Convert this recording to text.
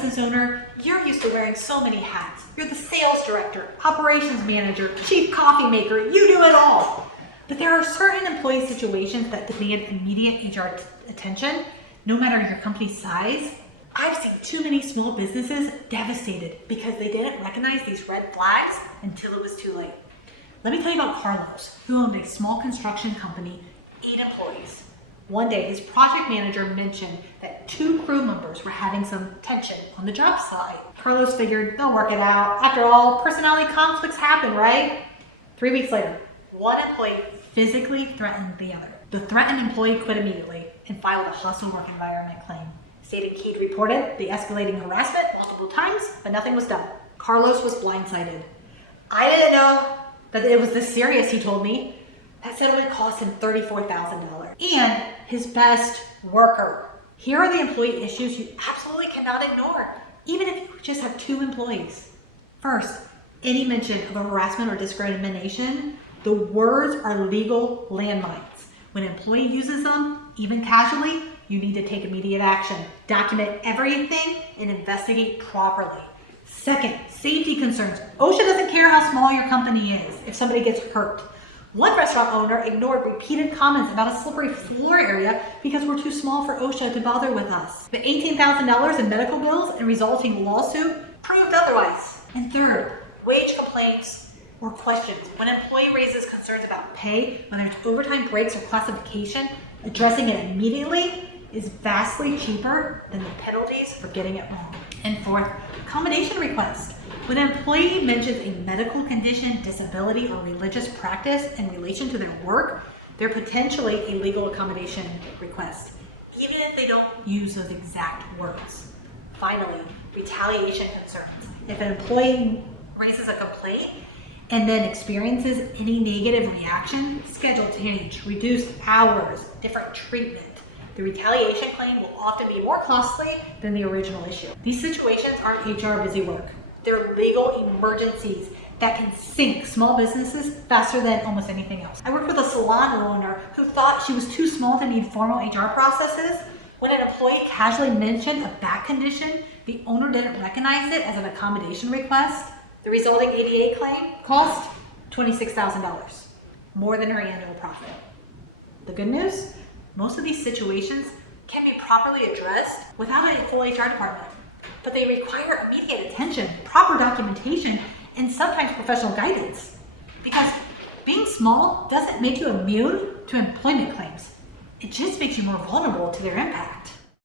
business owner, you're used to wearing so many hats. You're the sales director, operations manager, chief coffee maker, you do it all. But there are certain employee situations that demand immediate HR attention, no matter your company's size. I've seen too many small businesses devastated because they didn't recognize these red flags until it was too late. Let me tell you about Carlos, who owned a small construction company, 8 employees. One day, his project manager mentioned that 2 crew members were having some tension on the job site. Carlos figured they'll work it out. After all, personality conflicts happen, right? 3 weeks later, one employee physically threatened the other. The threatened employee quit immediately and filed a hostile work environment claim, stating he'd reported the escalating harassment multiple times, but nothing was done. Carlos was blindsided. I didn't know that it was this serious, he told me. That settlement cost him $34,000. And his best worker. Here are the employee issues you absolutely cannot ignore, even if you just have 2 employees. First, any mention of a harassment or discrimination, the words are legal landmines. When an employee uses them, even casually, you need to take immediate action. Document everything and investigate properly. Second, safety concerns. OSHA doesn't care how small your company is if somebody gets hurt. One restaurant owner ignored repeated comments about a slippery floor area because we're too small for OSHA to bother with us. The $18,000 in medical bills and resulting lawsuit proved otherwise. And third, wage complaints or questions. When an employee raises concerns about pay, whether it's overtime breaks or classification, addressing it immediately is vastly cheaper than the penalties for getting it wrong. And fourth, accommodation request. When an employee mentions a medical condition, disability, or religious practice in relation to their work, they're potentially a legal accommodation request, even if they don't use those exact words. Finally, retaliation concerns. If an employee raises a complaint and then experiences any negative reaction, schedule change, reduced hours, different treatment, the retaliation claim will often be more costly than the original issue. These situations aren't HR busy work. They're legal emergencies that can sink small businesses faster than almost anything else. I worked with a salon owner who thought she was too small to need formal HR processes. When an employee casually mentioned a back condition, the owner didn't recognize it as an accommodation request. The resulting ADA claim cost $26,000, more than her annual profit. The good news? Most of these situations can be properly addressed without a full HR department, but they require immediate attention, proper documentation, and sometimes professional guidance. Because being small doesn't make you immune to employment claims. It just makes you more vulnerable to their impact.